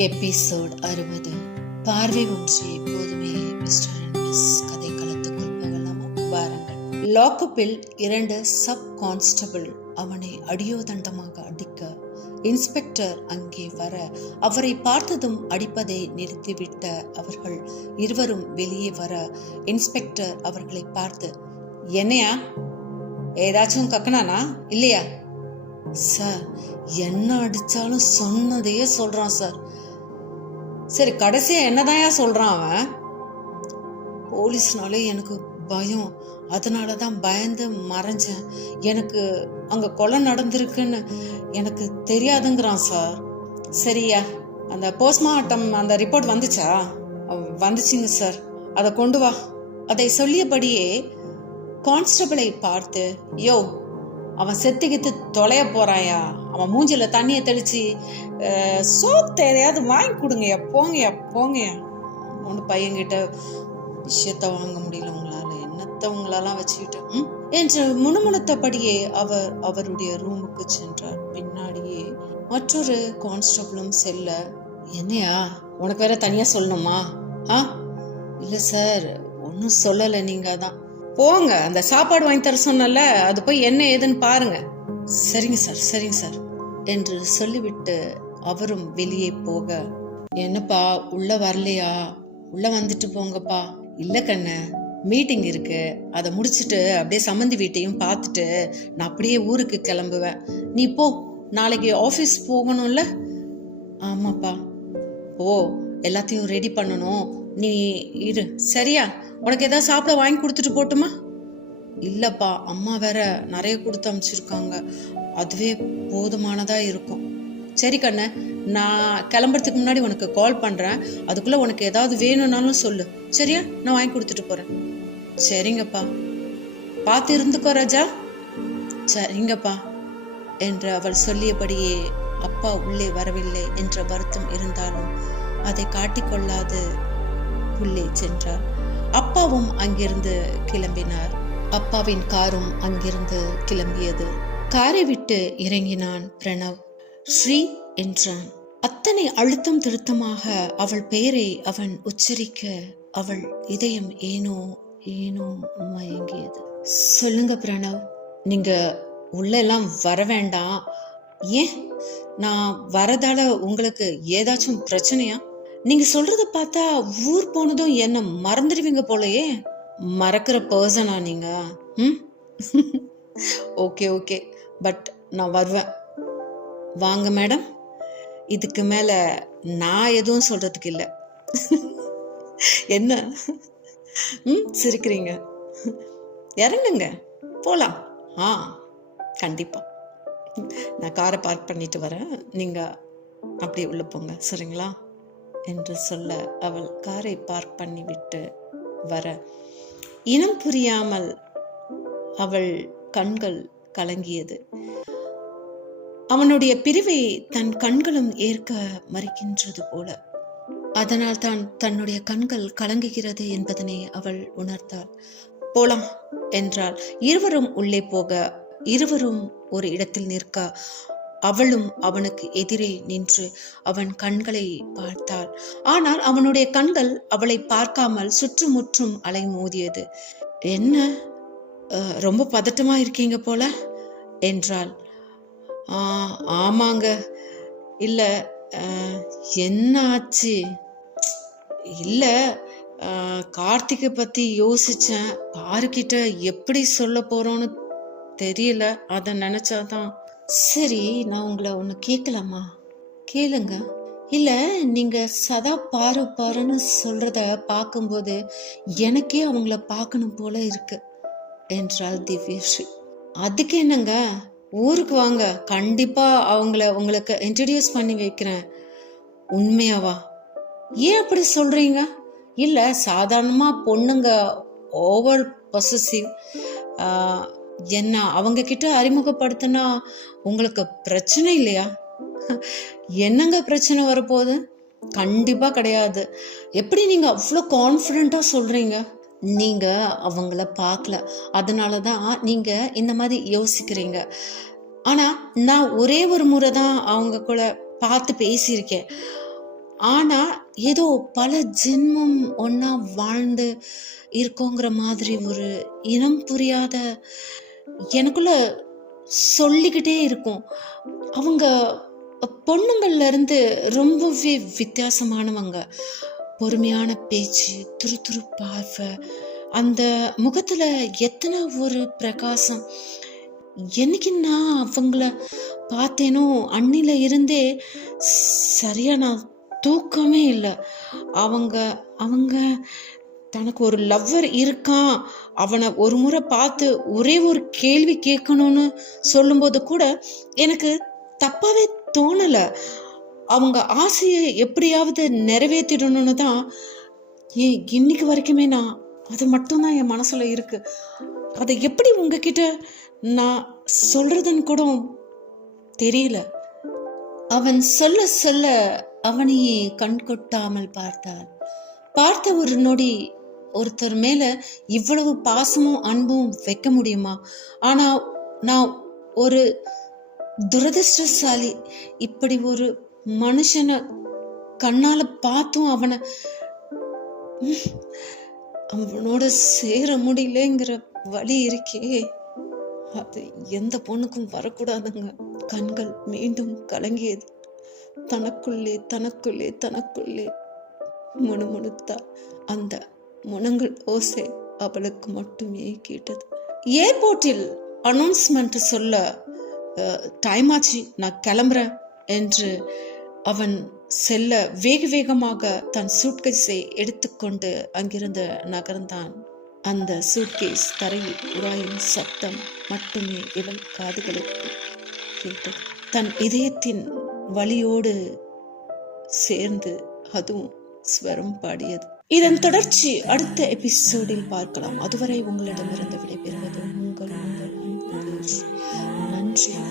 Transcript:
Episode அறுபது. பார்வை ஒன்றே எப்போதுமே மிஸ்டர் அண்ட் மிஸ் கதை களத்துக்குள் போகலாமா வாருங்கள். லாக்கப்பில் இரண்டு சப் கான்ஸ்டபிள் அவனை அடியோதண்டமாக அடிக்க இன்ஸ்பெக்டர் அங்கே வர அவரை பார்த்ததும் அடிப்பதை நிறுத்திவிட்ட அவர்கள் இருவரும் வெளியே வர இன்ஸ்பெக்டர் அவர்களை பார்த்து என்னையா? ஏதாச்சும் கக்கனானா? இல்லையா? சார் என்ன அடிச்சாலும் சொன்னதையே சொல்றான் சார். சரி கடைசியா என்னதான் சொல்றான் அவன்? போலீஸ்னாலே எனக்கு பயம். அதனால தான் பயந்து மறைஞ்சேன். எனக்கு அங்க கொலை நடந்திருக்குன்னு எனக்கு தெரியாதுங்கிறான் சார். சரியா அந்த போஸ்ட்மார்ட்டம் அந்த ரிப்போர்ட் வந்துச்சா? வந்துச்சுங்க சார். அதை கொண்டு வா. அதை சொல்லியபடியே கான்ஸ்டபிளை பார்த்து யோ அவன் செத்துக்கித்து தொலைய போறாயா? அவன் மூஞ்சில தண்ணியை தெளிச்சு சோத்தை எதையாவது வாங்கி கொடுங்க போங்கயா போங்கயா ஒன்று பையன்கிட்ட விஷயத்த வாங்க முடியல உங்களால. என்னத்தை உங்களெல்லாம் வச்சுக்கிட்டு ம்? என்று முணுமுணுத்தபடியே அவர் அவருடைய ரூமுக்கு சென்றார். பின்னாடியே மற்றொரு கான்ஸ்டபிளும் செல்ல என்னையா உனக்கு வேற தனியா சொல்லணுமா? ஆ? இல்ல சார் ஒன்றும் சொல்லலை நீங்க தான் போங்க அந்த சாப்பாடு வாங்கி தர சொன்னல அது போய் என்ன ஏதுன்னு பாருங்க. சரிங்க சார் சரிங்க சார். என்று சொல்லிவிட்டு அவரும் வெளியே போக என்னப்பா உள்ள வரலையா? உள்ள வந்துட்டு போங்கப்பா. இல்ல கண்ண மீட்டிங் இருக்கு. அதை முடிச்சுட்டு அப்படியே சம்மந்தி வீட்டையும் பார்த்துட்டு நான் அப்படியே ஊருக்கு கிளம்புவேன். நீ போ நாளைக்கு ஆஃபீஸ் போகணும்ல? ஆமாப்பா. ஓ எல்லாத்தையும் ரெடி பண்ணணும். நீ இரு. சரியா? உனக்கு ஏதாவது சாப்பிட வாங்கி கொடுத்துட்டு போட்டுமா? இல்லப்பா அம்மா வேற நிறைய கொடுத்து அனுப்பிச்சிருக்காங்க அதுவே போதுமானதாக இருக்கும். சரி கண்ணு நான் கிளம்புறதுக்கு முன்னாடி உனக்கு கால் பண்ணுறேன் அதுக்குள்ளே உனக்கு ஏதாவது வேணும்னாலும் சொல்லு. சரியா? நான் வாங்கி கொடுத்துட்டு போகிறேன் சரிங்கப்பா. பார்த்து இருந்துக்கோ ராஜா. சரிங்கப்பா என்று அவள் சொல்லியபடியே அப்பா உள்ளே வரவில்லை என்ற வருத்தம் இருந்தாலும் அதை காட்டிக்கொள்ளாது உள்ளே சென்றார். அப்பாவும் அங்கிருந்து கிளம்பினார். அப்பாவின் காரும் அங்கிருந்து கிளம்பியது. காரை விட்டு இறங்கினான் பிரணவ். ஸ்ரீ என்றான். அத்தனை அழுத்தம் திருத்தமாக அவள் பெயரை அவன் உச்சரிக்க அவள் இதயம் ஏனோ ஏனோ மயங்கியது. சொல்லுங்க பிரணவ் நீங்க உள்ளெல்லாம் வர வேண்டாம். ஏன்? நான் வரதால உங்களுக்கு ஏதாச்சும் பிரச்சனையா? நீங்க சொல்றத பார்த்தா ஊர் போனதும் என்ன மறந்துடுவீங்க போலயே. மறக்கிற பர்சனா நீங்க ம்? Okay okay. பட் நான் வருவேன். வாங்க மேடம். இதுக்கு மேலே நான் எதுவும் சொல்கிறதுக்கு இல்லை. என்ன? ம் சிரிக்கிறீங்க. இறங்குங்க. போகலாம் ஆ கண்டிப்பாக நான் காரை பார்க் பண்ணிட்டு வரேன். நீங்கள் அப்படியே உள்ளே போங்க. சரிங்களா? என்று சொல்ல அவள் காரை பார்க் பண்ணிவிட்டு வர. இனம் புரியாமல் அவள் கண்கள் கலங்கியது. அவனுடைய பிரிவை தன் கண்களும் ஏற்க மறுக்கின்றது போல. அதனால் தான் தன்னுடைய கண்கள் கலங்குகிறது என்பதனை அவள் உணர்ந்தாள். போலாம் என்றாள். இருவரும் உள்ளே போக இருவரும் ஒரு இடத்தில் நிற்க அவளும் அவனுக்கு எதிரே நின்று அவன் கண்களை பார்த்தாள். ஆனால் அவனுடைய கண்கள் அவளை பார்க்காமல் சுற்றுமுற்றும் அலைமோதியது. என்ன? ரொம்ப பதட்டமாக இருக்கீங்க போல என்றாள். ஆமாங்க. இல்லை என்ன ஆச்சு? இல்லை கார்த்திகை பற்றி யோசித்தேன் பாருக்கிட்ட எப்படி சொல்ல போகிறோன்னு தெரியல. அதை நினச்சாதான். சரி நான் உங்களை ஒன்று கேட்கலாமா? கேளுங்க. இல்லை நீங்கள் சதா பாரு பாருன்னு சொல்கிறத பார்க்கும்போது எனக்கே அவங்கள பார்க்கணும் போல இருக்குது என்றாள் திவ்யஸ்ரீ அதுக்கு என்னங்க? ஊருக்கு வாங்க. கண்டிப்பா அவங்கள உங்களுக்கு இன்ட்ரடியூஸ் பண்ணி வைக்கிறேன். உண்மையாவா? ஏன் அப்படி சொல்றீங்க? இல்ல சாதாரணமா பொண்ணுங்க ஓவர் பொசசிவ் என்ன அவங்க கிட்ட அறிமுகப்படுத்தினா உங்களுக்கு பிரச்சனை இல்லையா? என்னங்க பிரச்சனை வரப்போகுது? கண்டிப்பா கிடையாது. எப்படி நீங்க அவ்வளோ கான்ஃபிடென்ட்டா சொல்றீங்க? நீங்கள் அவங்கள பார்க்கல. அதனால தான் நீங்கள் இந்த மாதிரி யோசிக்கிறீங்க. ஆனால் நான் ஒரே ஒரு முறை தான் அவங்க கூட பார்த்து பேசியிருக்கேன். ஆனால் ஏதோ பல ஜென்மம் ஒன்றா வாழ்ந்து இருக்கோங்கிற மாதிரி ஒரு இனம் புரியாத எனக்குள்ள சொல்லிக்கிட்டே இருக்கும். அவங்க பொண்ணுங்கள்லேருந்து ரொம்பவே வித்தியாசமானவங்க. பொறுமையான பேச்சு துரு துரு பார்வை அந்த முகத்துல எத்தனை ஒரு பிரகாசம். என்னைக்கு நான் அவங்கள பார்த்தேனோ அன்னில இருந்தே சரியா நான் தூக்கமே இல்லை. அவங்க அவங்க தனக்கு ஒரு லவ்வர் இருக்கான். அவனை ஒரு முறை பார்த்து ஒரே ஒரு கேள்வி கேட்கணும்னு சொல்லும்போது கூட எனக்கு தப்பாவே தோணலை. அவங்க ஆசையை எப்படியாவது நிறைவேற்றிடணும்னு தான் ஏன் இன்னைக்கு வரைக்குமே நான் அது மட்டும்தான் என் மனசுல இருக்கு. அதை எப்படி உங்ககிட்ட நான் சொல்றதுன்னு கூட தெரியல. அவன் சொல்ல சொல்ல அவனையே கண் கொட்டாமல் பார்த்தாள். பார்த்த ஒரு நொடி ஒருத்தர் மேல இவ்வளவு பாசமும் அன்பும் வைக்க முடியுமா? ஆனா நான் ஒரு துரதிர்ஷ்டசாலி இப்படி ஒரு மனுஷனை கண்ணால பார்த்தும் அவனை அவனோட சேர முடியலங்கிற வழி இருக்கே. அது எந்த பொண்ணுக்கும் வரக்கூடாதுங்க. கண்கள் மீண்டும் கலங்கியது. தனக்குள்ளே தனக்குள்ளே தனக்குள்ளே முணுமுணுத்தா அந்த முனங்கள் ஓசை அவளுக்கு மட்டுமே கேட்டது. ஏர்போர்ட்டில் அனௌன்ஸ்மெண்ட் சொல்ல டைம் ஆச்சு. நான் கிளம்புறேன் என்று அவன் செல்ல வேக வேகமாக தன் சூட்கேஸை எடுத்துக்கொண்டு அங்கிருந்து நகர்ந்தான். அந்த சூட்கேஸ் தரையில் உராயும் சத்தம் மட்டுமே இவன் காதுகளுக்கு கேட்டது. தன் இதயத்தின் வழியோடு சேர்ந்து அதுவும் ஸ்வரம் பாடியது. இதன் தொடர்ச்சி அடுத்த எபிசோடில் பார்க்கலாம். அதுவரை உங்களிடமிருந்து விடைபெறுவது உங்கள் உங்கள் நன்றி.